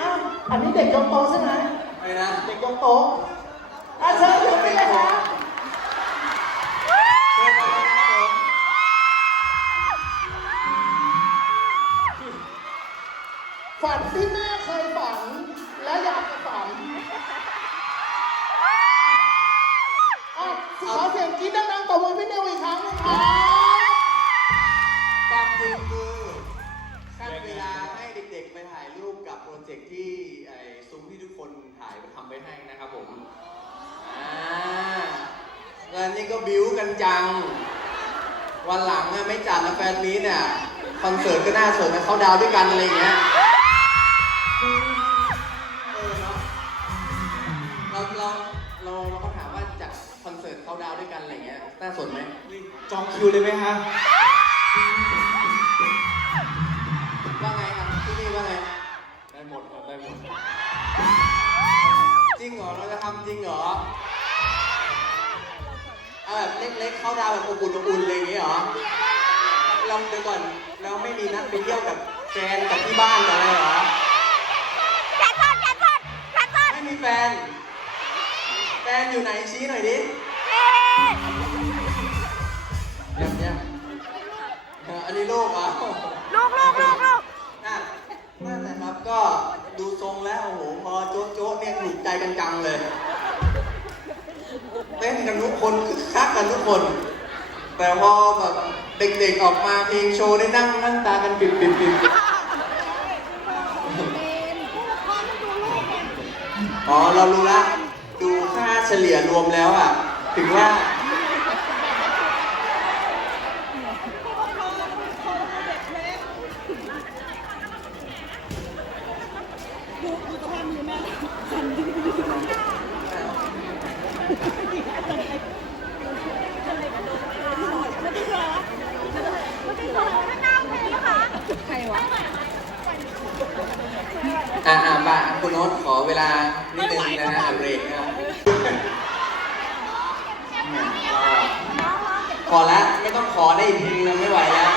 อ้าวอันนี้เด็กยกโต๊ะใช่ไหมอะไรนะเด็กยกโต๊ะอะเชิญถึงนี่เลยครับเชิญเลยครับผมฝันที่แม่เคยฝันและอยากจะฝัน เจกต์ที่ไอ้ซุ้มที่ทุกคนถ่ายไปทำไปให้นะครับผมอ่าแล้วนี่ก็บิ้วกันจัง วันหลังอะไม่จัดนะแฟนมีเนี่ยคอนเสิร์ตก็น่าสิร์ตนะเขาดาวด้วยกันอะไรอย่างเงี้ยเออเนาะเราเราเราเราก็ถามว่าจัดคอนเสิร์ตเขาดาวด้วยกันอะไรอย่างเงี้ยน่าสนไหมจองคิวเลยไหมฮะำจริงเหรอเอาแบบเล็กๆเข้าดาวแบบอบอุ่นอบอุ่นอะไรอย่างเงี้ยเหรอเราเดี๋ยวก่อนเราไม่มีนัดไปเที่ยวกับแฟนกับที่บ้านกับอะไรเหรอไม่มีแฟน แฟนอยู่ไหนชี้หน่อยดิเยี่ยมเยี่ยมเอ่ออันนี้ลูกเหรอลูกลูกลูกลูกนั่นนั่นนะครับก็ดูทรงแล้วโอ้โหพอโจ๊ะโจ๊ะเนี่ยถูกใจกันจังเลย เต้นกันทุกคนคึกคักกันทุกคน แต่พอแบบเด็กๆออกมาเพลงโชว์ได้นั่งนั่งตากันปิบปิบปิบอ๋อเรารู้ละดูค่าเฉลี่ยรวมแล้วอะ ถึงว่า อ่าอ่าบ้าคุณโน้ตขอเวลานิดนึงนะฮะเบรกนะครับพอละไม่ต้องขอได้อีกทีนึงไม่ไหวแล้ว